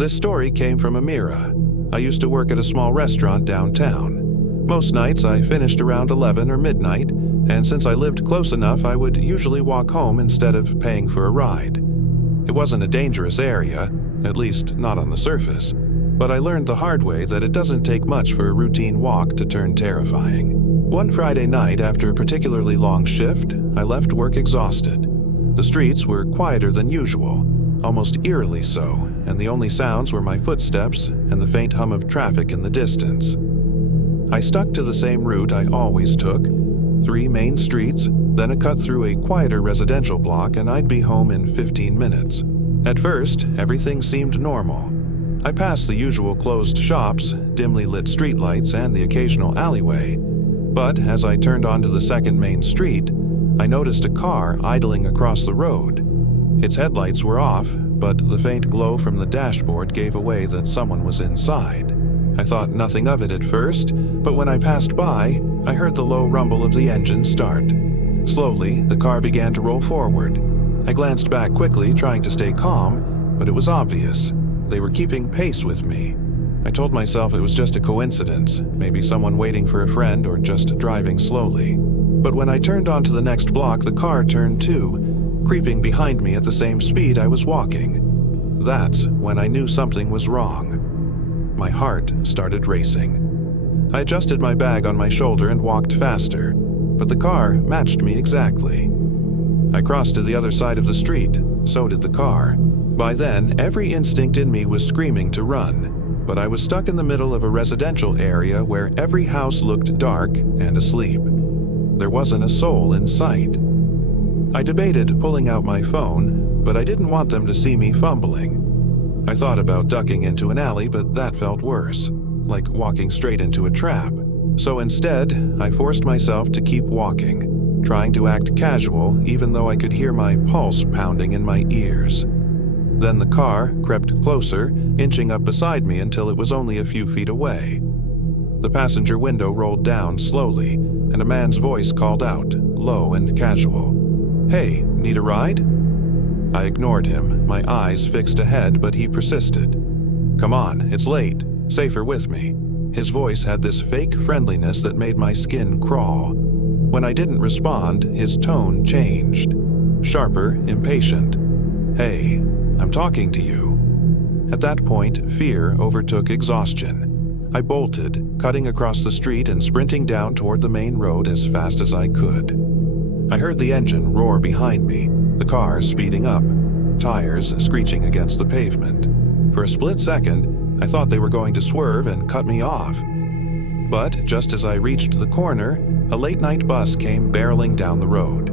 This story came from Amira. I used to work at a small restaurant downtown. Most nights I finished around 11 or midnight, and since I lived close enough, I would usually walk home instead of paying for a ride. It wasn't a dangerous area, at least not on the surface, but I learned the hard way that it doesn't take much for a routine walk to turn terrifying. One Friday night after a particularly long shift, I left work exhausted. The streets were quieter than usual, almost eerily so, and the only sounds were my footsteps and the faint hum of traffic in the distance. I stuck to the same route I always took, 3 main streets, then a cut through a quieter residential block, and I'd be home in 15 minutes. At first, everything seemed normal. I passed the usual closed shops, dimly lit streetlights, and the occasional alleyway. But as I turned onto the second main street, I noticed a car idling across the road. Its headlights were off, but the faint glow from the dashboard gave away that someone was inside. I thought nothing of it at first, but when I passed by, I heard the low rumble of the engine start. Slowly, the car began to roll forward. I glanced back quickly, trying to stay calm, but it was obvious. They were keeping pace with me. I told myself it was just a coincidence, maybe someone waiting for a friend or just driving slowly. But when I turned onto the next block, the car turned too, creeping behind me at the same speed I was walking. That's when I knew something was wrong. My heart started racing. I adjusted my bag on my shoulder and walked faster, but the car matched me exactly. I crossed to the other side of the street, so did the car. By then, every instinct in me was screaming to run, but I was stuck in the middle of a residential area where every house looked dark and asleep. There wasn't a soul in sight. I debated pulling out my phone, but I didn't want them to see me fumbling. I thought about ducking into an alley, but that felt worse, like walking straight into a trap. So instead, I forced myself to keep walking, trying to act casual even though I could hear my pulse pounding in my ears. Then the car crept closer, inching up beside me until it was only a few feet away. The passenger window rolled down slowly, and a man's voice called out, low and casual. "Hey, need a ride?" I ignored him, my eyes fixed ahead, but he persisted. "Come on, it's late. Safer with me." His voice had this fake friendliness that made my skin crawl. When I didn't respond, his tone changed. Sharper, impatient. "Hey, I'm talking to you." At that point, fear overtook exhaustion. I bolted, cutting across the street and sprinting down toward the main road as fast as I could. I heard the engine roar behind me, the car speeding up, tires screeching against the pavement. For a split second, I thought they were going to swerve and cut me off. But just as I reached the corner, a late-night bus came barreling down the road.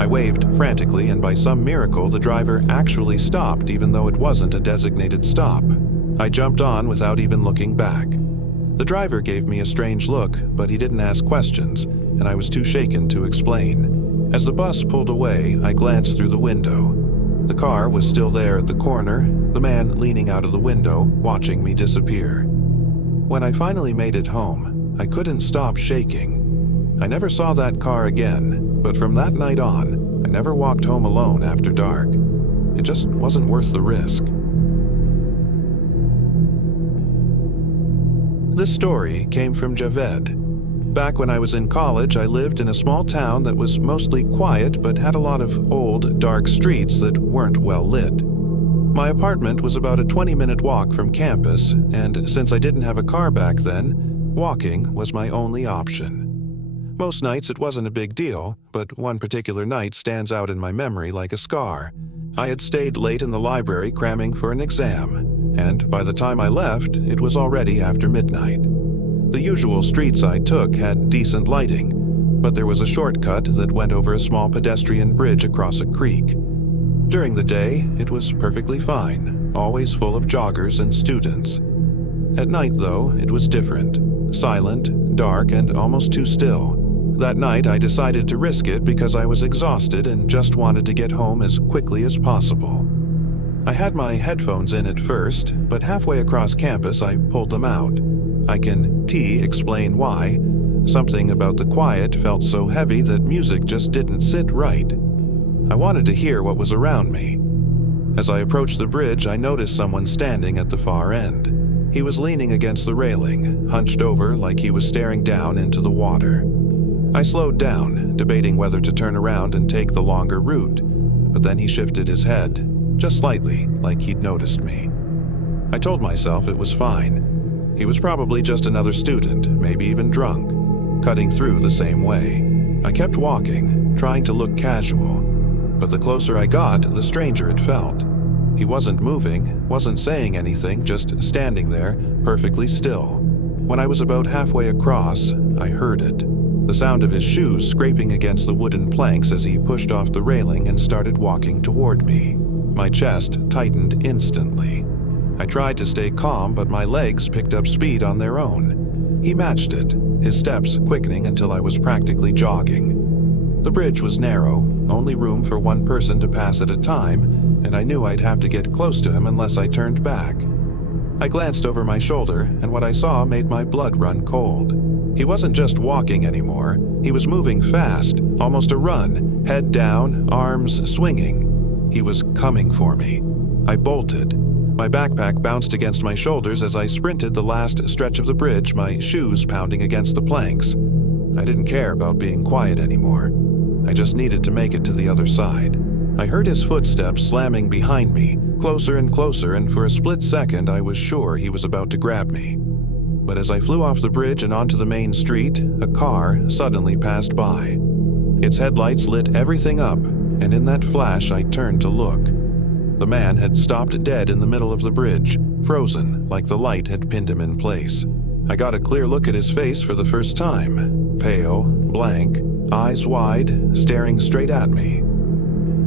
I waved frantically, and by some miracle, the driver actually stopped even though it wasn't a designated stop. I jumped on without even looking back. The driver gave me a strange look, but he didn't ask questions, and I was too shaken to explain. As the bus pulled away, I glanced through the window. The car was still there at the corner, the man leaning out of the window, watching me disappear. When I finally made it home, I couldn't stop shaking. I never saw that car again, but from that night on, I never walked home alone after dark. It just wasn't worth the risk. This story came from Javed. Back when I was in college, I lived in a small town that was mostly quiet but had a lot of old, dark streets that weren't well lit. My apartment was about a 20-minute walk from campus, and since I didn't have a car back then, walking was my only option. Most nights it wasn't a big deal, but one particular night stands out in my memory like a scar. I had stayed late in the library cramming for an exam, and by the time I left, it was already after midnight. The usual streets I took had decent lighting, but there was a shortcut that went over a small pedestrian bridge across a creek. During the day, it was perfectly fine, always full of joggers and students. At night, though, it was different. Silent, dark, and almost too still. That night, I decided to risk it because I was exhausted and just wanted to get home as quickly as possible. I had my headphones in at first, but halfway across campus I pulled them out. I can explain why. Something about the quiet felt so heavy that music just didn't sit right. I wanted to hear what was around me. As I approached the bridge, I noticed someone standing at the far end. He was leaning against the railing, hunched over like he was staring down into the water. I slowed down, debating whether to turn around and take the longer route, but then he shifted his head, just slightly, like he'd noticed me. I told myself it was fine. He was probably just another student, maybe even drunk, cutting through the same way. I kept walking, trying to look casual, but the closer I got, the stranger it felt. He wasn't moving, wasn't saying anything, just standing there, perfectly still. When I was about halfway across, I heard it. The sound of his shoes scraping against the wooden planks as he pushed off the railing and started walking toward me. My chest tightened instantly. I tried to stay calm, but my legs picked up speed on their own. He matched it, his steps quickening until I was practically jogging. The bridge was narrow, only room for one person to pass at a time, and I knew I'd have to get close to him unless I turned back. I glanced over my shoulder, and what I saw made my blood run cold. He wasn't just walking anymore. He was moving fast, almost a run, head down, arms swinging. He was coming for me. I bolted. My backpack bounced against my shoulders as I sprinted the last stretch of the bridge, my shoes pounding against the planks. I didn't care about being quiet anymore. I just needed to make it to the other side. I heard his footsteps slamming behind me, closer and closer, and for a split second I was sure he was about to grab me. But as I flew off the bridge and onto the main street, a car suddenly passed by. Its headlights lit everything up, and in that flash I turned to look. The man had stopped dead in the middle of the bridge, frozen like the light had pinned him in place. I got a clear look at his face for the first time, pale, blank, eyes wide, staring straight at me.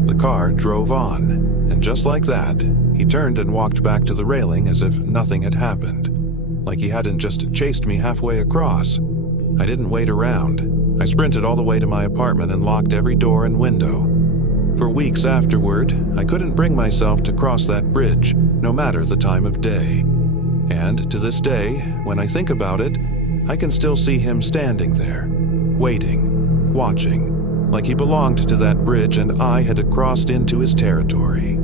The car drove on, and just like that, he turned and walked back to the railing as if nothing had happened, like he hadn't just chased me halfway across. I didn't wait around. I sprinted all the way to my apartment and locked every door and window. For weeks afterward, I couldn't bring myself to cross that bridge, no matter the time of day. And to this day, when I think about it, I can still see him standing there, waiting, watching, like he belonged to that bridge and I had crossed into his territory.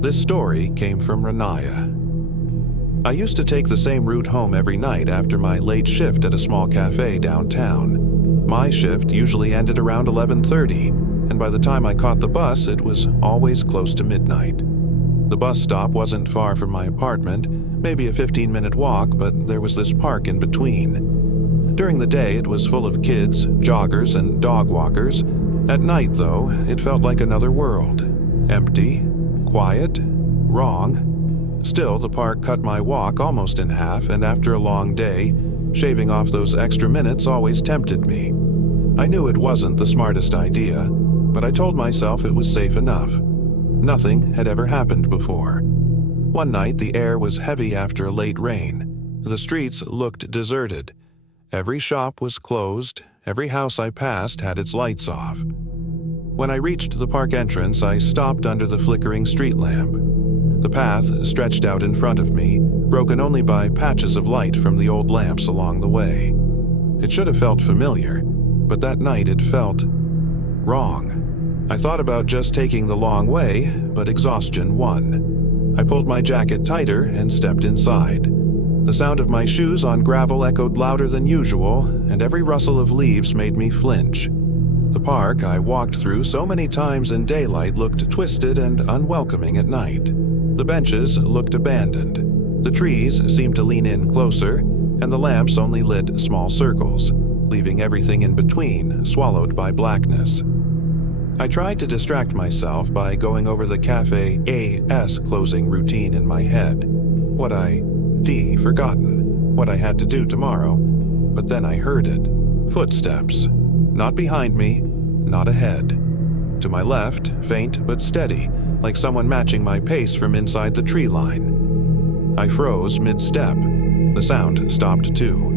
This story came from Renaya. I used to take the same route home every night after my late shift at a small cafe downtown. My shift usually ended around 11:30, and by the time I caught the bus, it was always close to midnight. The bus stop wasn't far from my apartment, maybe a 15-minute walk, but there was this park in between. During the day, it was full of kids, joggers, and dog walkers. At night, though, it felt like another world. Empty, quiet, wrong. Still, the park cut my walk almost in half, and after a long day, shaving off those extra minutes always tempted me. I knew it wasn't the smartest idea, but I told myself it was safe enough. Nothing had ever happened before. One night, the air was heavy after a late rain. The streets looked deserted. Every shop was closed. Every house I passed had its lights off. When I reached the park entrance, I stopped under the flickering street lamp. The path stretched out in front of me, broken only by patches of light from the old lamps along the way. It should have felt familiar, but that night it felt wrong. I thought about just taking the long way, but exhaustion won. I pulled my jacket tighter and stepped inside. The sound of my shoes on gravel echoed louder than usual, and every rustle of leaves made me flinch. The park I walked through so many times in daylight looked twisted and unwelcoming at night. The benches looked abandoned. The trees seemed to lean in closer, and the lamps only lit small circles, leaving everything in between swallowed by blackness. I tried to distract myself by going over the Cafe A.'s closing routine in my head. What I forgotten, what I had to do tomorrow, but then I heard it. Footsteps. Not behind me, not ahead. To my left, faint but steady, like someone matching my pace from inside the tree line. I froze mid-step. The sound stopped too.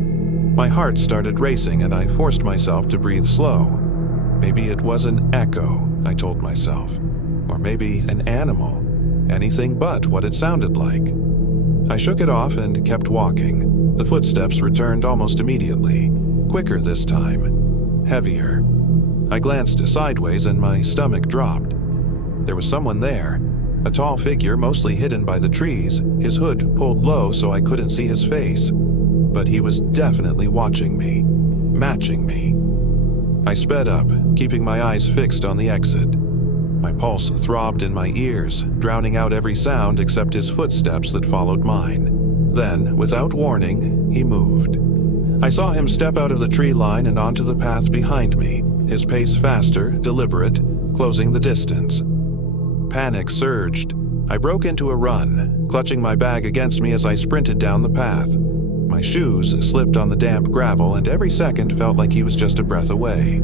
My heart started racing and I forced myself to breathe slow. Maybe it was an echo, I told myself. Or maybe an animal. Anything but what it sounded like. I shook it off and kept walking. The footsteps returned almost immediately. Quicker this time. Heavier. I glanced sideways and my stomach dropped. There was someone there, a tall figure mostly hidden by the trees, his hood pulled low so I couldn't see his face. But he was definitely watching me, matching me. I sped up, keeping my eyes fixed on the exit. My pulse throbbed in my ears, drowning out every sound except his footsteps that followed mine. Then, without warning, he moved. I saw him step out of the tree line and onto the path behind me, his pace faster, deliberate, closing the distance. Panic surged. I broke into a run, clutching my bag against me as I sprinted down the path. My shoes slipped on the damp gravel, and every second felt like he was just a breath away.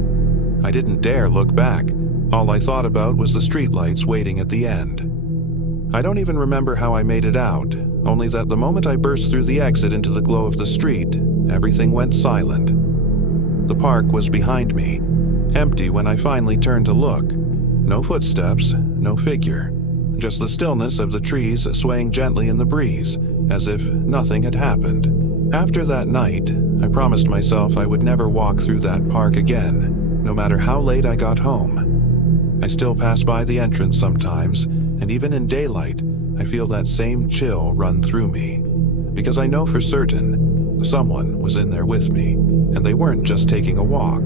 I didn't dare look back. All I thought about was the streetlights waiting at the end. I don't even remember how I made it out, only that the moment I burst through the exit into the glow of the street, everything went silent. The park was behind me, empty when I finally turned to look. No footsteps, no figure. Just the stillness of the trees swaying gently in the breeze, as if nothing had happened. After that night, I promised myself I would never walk through that park again, no matter how late I got home. I still pass by the entrance sometimes, and even in daylight, I feel that same chill run through me. Because I know for certain, someone was in there with me, and they weren't just taking a walk.